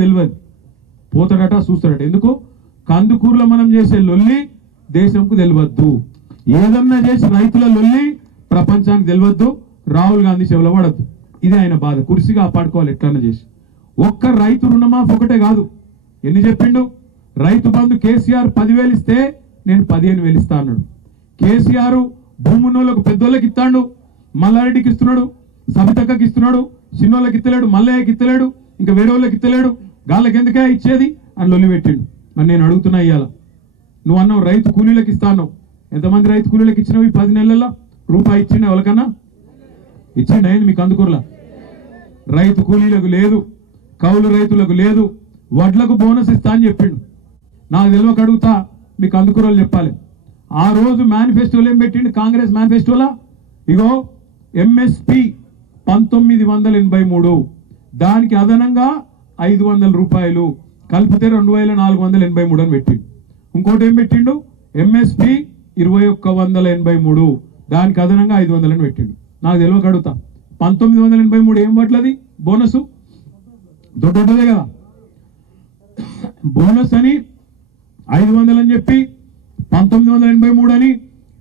తెలియదు, పోతాడట చూస్తాడట. ఎందుకు? కందుకూరులో మనం చేసే లొల్లి దేశంకు తెలియద్దు, ఏదన్నా చేసి రైతుల లొల్లి ప్రపంచానికి తెలియద్దు, రాహుల్ గాంధీ చెవుల పడద్దు. ఇది ఆయన బాధ. కుర్చీ కాపాడుకోవాలి ఎట్లన్నా చేసి. ఒక్క రైతు రుణమాఫీ ఒకటే కాదు, ఎన్ని చెప్పిండు? రైతు బంధు కేసీఆర్ 10,000 ఇస్తే నేను 15,000 ఇస్తా అన్నాడు. కేసీఆర్ భూమున్నోళ్ళకు పెద్దోళ్ళకి ఇస్తాడు, మల్లారెడ్డికి ఇస్తున్నాడు, సబితక్కకి ఇస్తున్నాడు, చిన్నోళ్ళకి ఇస్తలేడు, మల్లయ్యకి ఇస్తలేడు, ఇంకా వేరే వాళ్ళకి ఇస్తలేడు. గాళ్ళకి ఎందుకే ఇచ్చేది అని లొల్లి పెట్టిండు. మరి నేను అడుగుతున్నా, ఇయ్యాల నువ్వు అన్నావు రైతు కూలీలకు ఇస్తాను, ఎంతమంది రైతు కూలీలకు ఇచ్చినవి 10 నెలల్లో? రూపాయి ఇచ్చిండు ఎవరికన్నా? ఇచ్చిండు అయింది మీకు అందుకూరలా? రైతు కూలీలకు లేదు, కౌలు రైతులకు లేదు, వడ్లకు బోనస్ ఇస్తా అని చెప్పిండు. నాకు తెలియక అడుగుతా, మీకు అందుకూరలు చెప్పాలి. ఆ రోజు మేనిఫెస్టోలో ఏం పెట్టిండు కాంగ్రెస్ మేనిఫెస్టోలా? ఇగో ఎంఎస్పి 1983, దానికి అదనంగా 500 రూపాయలు కలిపితే 2483 అని పెట్టిండు. ఇంకోటి ఏం పెట్టిండు? ఎంఎస్పి 2183, దానికి అదనంగా 500 అని పెట్టిండు. నాకు తెలియక అడుగుతా, 1983 ఏం పట్లది బోనస్? దొడ్డదే కదా. బోనస్ అని 500 అని చెప్పి 1983 అని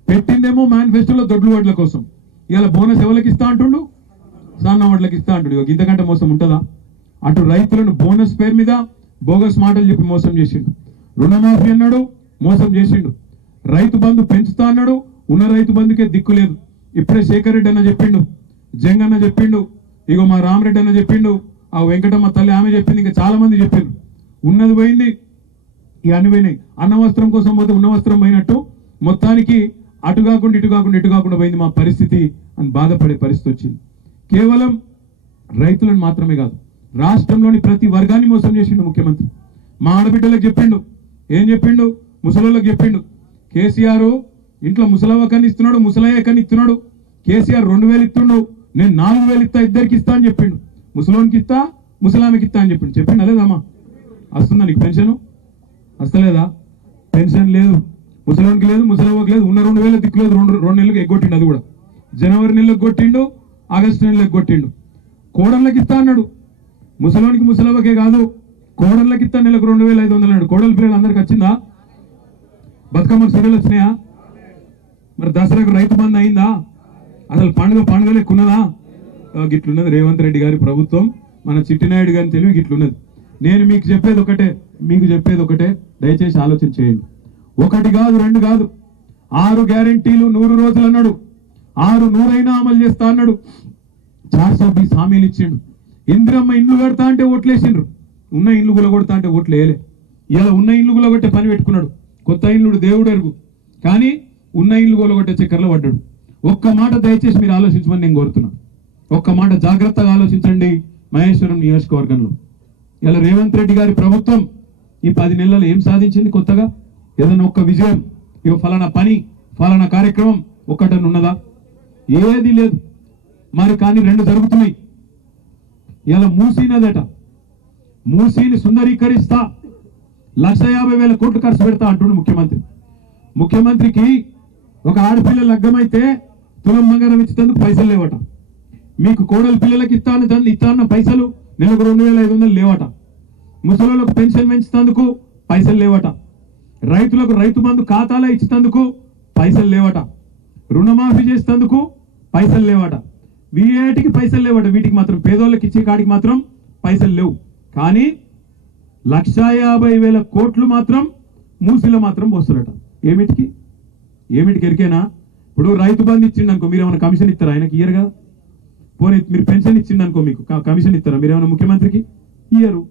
పెట్టిందేమో మేనిఫెస్టోలో దొడ్లు వడ్ల కోసం. ఇవాళ బోనస్ ఎవరికి ఇస్తా అంటుండు? సన్న వడ్లకి ఇస్తా అంటుండు. ఇంతకంటే మోసం ఉంటుందా? అటు రైతులను బోనస్ పేరు మీద బోగస్ మాటలు చెప్పి మోసం చేసిండు. రుణమాఫీ అన్నాడు, మోసం చేసిండు. రైతు బంధు పెంచుతా అన్నాడు, ఉన్న రైతు బంధుకే దిక్కు లేదు. ఇప్పుడే శేఖర్ రెడ్డి అన్న చెప్పిండు, జంగన్న చెప్పిండు, ఇగో మా రామరెడ్డి అన్న చెప్పిండు, ఆ వెంకటమ్మ తల్లి ఆమె చెప్పింది, ఇంకా చాలా మంది చెప్పిండు. ఉన్నది పోయింది, ఇక అన్ని పోయినాయి. అన్న వస్త్రం కోసం పోతే ఉన్న వస్త్రం పోయినట్టు మొత్తానికి అటు కాకుండా ఇటు కాకుండా ఇటు కాకుండా పోయింది మా పరిస్థితి అని బాధపడే పరిస్థితి వచ్చింది. కేవలం రైతులను మాత్రమే కాదు, రాష్ట్రంలోని ప్రతి వర్గాన్ని మోసం చేసిండు ముఖ్యమంత్రి. మా ఆడబిడ్డలకు చెప్పిండు, ఏం చెప్పిండు? ముసలోళ్ళకి చెప్పిండు, కేసీఆర్ ఇంట్లో ముసలవ్వకని ఇస్తున్నాడు, ముసలయ్యకని ఇస్తున్నాడు. కేసీఆర్ 2,000 ఇస్తుండు, నేను 4,000 ఇస్తా, ఇద్దరికి ఇస్తా అని చెప్పిండు. ముసలోనికి ఇస్తా, ముసలామెకి ఇస్తా అని చెప్పిండు. చెప్పిండు లేదమ్మా? వస్తుందా నీకు పెన్షన్? వస్తలేదా? పెన్షన్ లేదు, ముసలోనికి లేదు, ముసలవ్వకి లేదు. ఉన్న 2,000 దిక్కులేదు, 2 నెలలకు ఎగ్గొట్టిండు. అది కూడా జనవరి నెలకు కొట్టిండు, ఆగస్టు నెలకు కొట్టిండు. కోడళ్ళకి ఇస్తా అన్నాడు, ముసలోనికి ముసలవ్వకే కాదు, కోడళ్ళకి ఇస్తా నెలకు 2,500 అన్నాడు. కోడల పిల్లలు అందరికి వచ్చిందా? బతుకమ్మకు సీరియల్ వచ్చినాయా? మరి దసరాకు రైతు బంధు అయిందా? అసలు పండుగ లెక్కున్నదా? గిట్లున్నది రేవంత్ రెడ్డి గారి ప్రభుత్వం, మన చిట్టినాయుడు గారిని తెలివి గిట్లున్నది. నేను మీకు చెప్పేది ఒకటే, దయచేసి ఆలోచన చేయండి. 1 కాదు 2 కాదు, 6 గ్యారెంటీలు 100 రోజులు అన్నాడు, 100 అమలు చేస్తా అన్నాడు. 420 హామీలు ఇచ్చిండు. ఇందిరమ్మ ఇండ్లు కడతా అంటే ఓట్లేసిండ్రు, ఉన్న ఇండ్లు గులగొడతా అంటే ఓట్లు వేయలే. ఇలా ఉన్న ఇండ్లు గులగొట్టే పని పెట్టుకున్నాడు. కొత్త ఇండ్లు దేవుడు ఎరుగు, కానీ ఉన్న ఇండ్లు గులగొట్టే చక్కర్లో పడ్డాడు. ఒక్క మాట దయచేసి మీరు ఆలోచించమని నేను కోరుతున్నా. ఒక్క మాట జాగ్రత్తగా ఆలోచించండి. మహేశ్వరం నియోజకవర్గంలో ఇలా రేవంత్ రెడ్డి గారి ప్రభుత్వం ఈ 10 నెలల్లో ఏం సాధించింది? కొత్తగా ఏదైనా ఒక్క విజయం, ఇక ఫలానా పని, ఫలానా కార్యక్రమం ఒక్కటని ఉన్నదా? ఏది లేదు. మరి కానీ 2 జరుగుతున్నాయి. ఇలా మూసీ నదట, మూసీని సుందరీకరిస్తా, 1,50,000 కోట్లు ఖర్చు పెడతా అంటుండు ముఖ్యమంత్రి. ముఖ్యమంత్రికి ఒక ఆడపిల్ల లగ్గమైతే తులం బంగారం ఇచ్చేందుకు పైసలు లేవట. మీకు కోడల పిల్లలకి ఇస్తాన్న పైసలు నెలకు 2,500 లేవట. ముసలోళ్ళకు పెన్షన్ పెంచుతందుకు పైసలు లేవట. రైతులకు రైతు బంధు ఖాతాలో ఇచ్చేందుకు పైసలు లేవట. రుణమాఫీ చేసేందుకు పైసలు లేవట. వీటికి పైసలు లేవట. వీటికి మాత్రం పేదోళ్ళకి ఇచ్చే కాడికి మాత్రం పైసలు లేవు. కానీ 1,50,000 కోట్లు మాత్రం మూసిలో మాత్రం పోస్తున్నట. ఏమిటికి ఎరికేనా? ఇప్పుడు రైతు బంధు ఇచ్చిండు అనుకో, మీరు ఏమైనా కమిషన్ ఇస్తారా? ఆయనకి ఇయ్యరు కదా. పోనీ మీరు పెన్షన్ ఇచ్చిండు అనుకో, మీకు కమిషన్ ఇస్తారా? మీరు ఏమైనా ముఖ్యమంత్రికి ఇయ్యరు.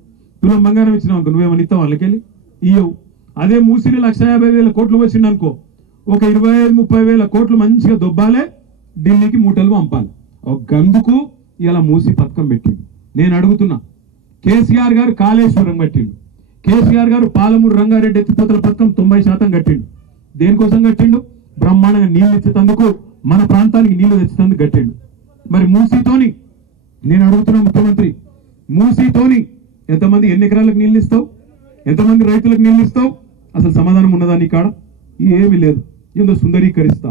తులం బంగారం ఇచ్చినావు అనుకో, నువ్వేమైనా ఇస్తావు వాళ్ళకెళ్ళి? ఇయ్యవు. అదే మూసిని 1,50,000 కోట్లు వచ్చిండు అనుకో, ఒక 25-30,000 కోట్లు మంచిగా దొబ్బాలే, ఢిల్లీకి మూటలు పంపాలి. ఒక గందుకు ఇలా మూసి పథకం పెట్టిండు. నేను అడుగుతున్నా, కేసీఆర్ గారు కాళేశ్వరం కట్టిండు, కేసీఆర్ గారు పాలమూరు రంగారెడ్డి ఎత్తిపోతల పథకం 90% కట్టిండు. దేనికోసం కట్టిండు? బ్రహ్మాండంగా నీళ్లు ఇచ్చేందుకు, మన ప్రాంతానికి నీళ్లు తెచ్చేందుకు కట్టిండు. మరి మూసీతోని నేను అడుగుతున్నా ముఖ్యమంత్రి, మూసీతోని ఎంతమంది ఎన్ని ఎకరాలకు నీళ్ళు ఇస్తావు? ఎంతమంది రైతులకు నీళ్ళు ఇస్తావు? అసలు సమాధానం ఉన్నదా నీ కాడ? ఏమీ లేదు. ఏందో సుందరీకరిస్తా,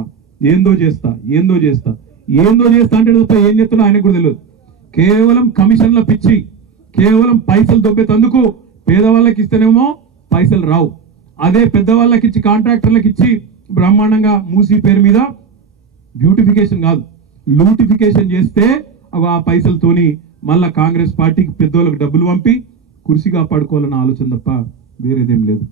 ఏందో చేస్తా అంటే తప్ప ఏం చేస్తున్నా ఆయనకు కూడా తెలియదు. కేవలం కమిషన్ల పిచ్చి, కేవలం పైసలు దొబ్బేతందుకు పేదవాళ్ళకి ఇస్తేనేమో పైసలు రావు. అదే పెద్దవాళ్ళకి ఇచ్చి కాంట్రాక్టర్లకు ఇచ్చి బ్రహ్మాండంగా మూసీ పేరు మీద బ్యూటిఫికేషన్ కాదు లూటిఫికేషన్ చేస్తే ఆ పైసలతోని మళ్ళా కాంగ్రెస్ పార్టీకి పెద్దోళ్ళకి డబ్బులు పంపి కుర్చీ కాపాడుకోవాలన్న ఆలోచన తప్ప వేరేదేం లేదు.